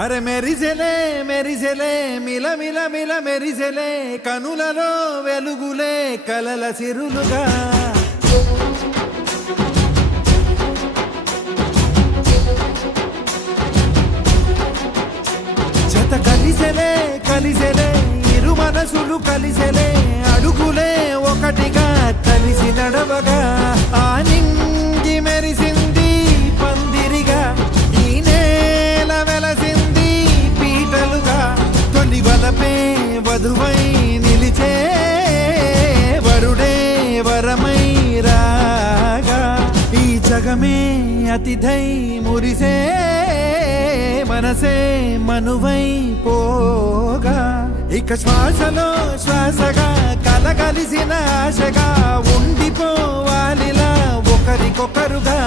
అరే మెరిసెలే మెరిసెలే మిల మిల మిల మెరిసెలే కనులలో వెలుగులే కలల సిరులుగా జత కలిసెలే కలిసెలే ఇరు మనసులు కలిసెలే అడుగులే ఒకటిగా కలిసి నడవగా ఆ నింగి మెరిసింది పందిరిగా ఈ నేల వెలసింది పీటలుగా తొలి వలపే వధువై నిలిచే వరుడే వరమై రాగా ఈ జగమే అతిథై మురిసే మనసే మనువై పోగా ఇక శ్వాసలో శ్వాసగా కలగలిసిన ఆశగా ఉండిపోవాలిలా ఒకరికొకరుగా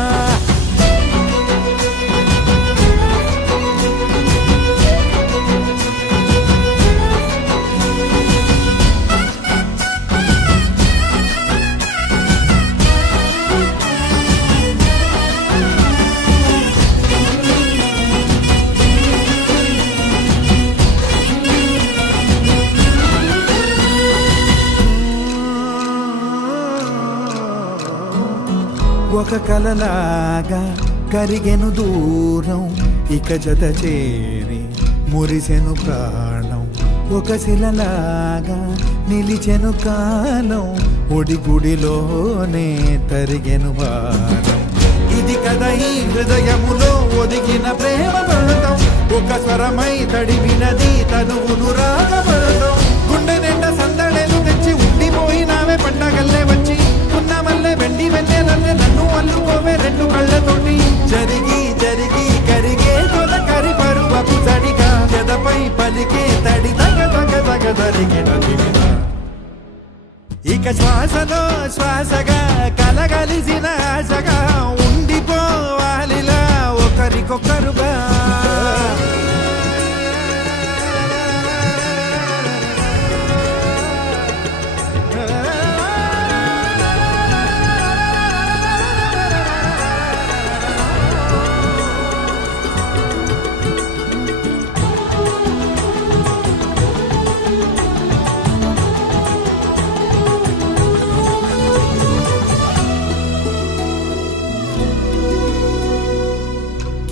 ఒక కలలాగా కరిగెను దూరం ఇక జత చేరి మురిసెను ప్రాణం ఒక శిలలాగా నిలిచెను కాలం ఒడిగుడిలోనే తరిగెను వారం ఇది కదా ఈ హృదయములో ఒదిగిన ప్రేమ పడతాం ఒక స్వరమై తడివినది తనువును రాగపడతాం గుండె నిండా సందడేలు తెచ్చి ఉండిపోయినావే పండగల్లే వచ్చి ఉన్న మల్లె వెండి వెన్నెలల్లే నన్ను అల్లుకోవే రెండు కళ్ళతోటి జరిగి జరిగి కరిగే తొలకరి పరువపు తడిగా జదపై పలికే తడి తగ తగ తగ తరిగిన తిమిర ఇక శ్వాసలో శ్వాసగా కలగలిసిన ఆశగా ఉండిపోవాలిలా ఒకరికొకరుగా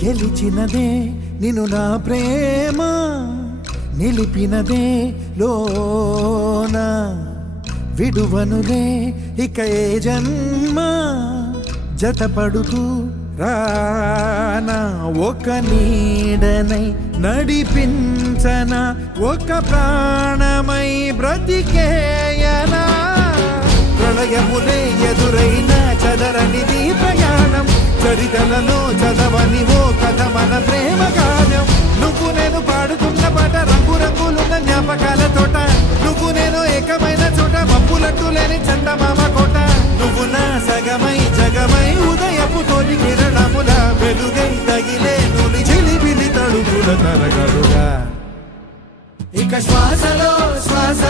గెలిచినదే నిన్ను నా ప్రేమ నిలిపినదే లోన విడువనులే ఇక ఏ జన్మ జతపడుతూ రానా ఒక నీడనై నడిపించన ఒక ప్రాణమై బ్రతికేయనా ప్రళయములే ఎదురైన చదరనిది ప్రయాణం చరితలలో చదవని ఓ కథ మన ప్రేమ గానం నువ్వు నేను పాడుతున్న పాట రంగు రంగులున్న జ్ఞాపకాల తోట నువ్వు నేను ఏకమైన చోట మబ్బులట్టు లేని చందమామ కోట నువ్వు నా సగమై జగమై ఉదయపు తోటి కిరణముల వెలుగై తగిలే నులి చిలిబిలి తడుపుల తరగలుగా ఇక శ్వాసలో శ్వాస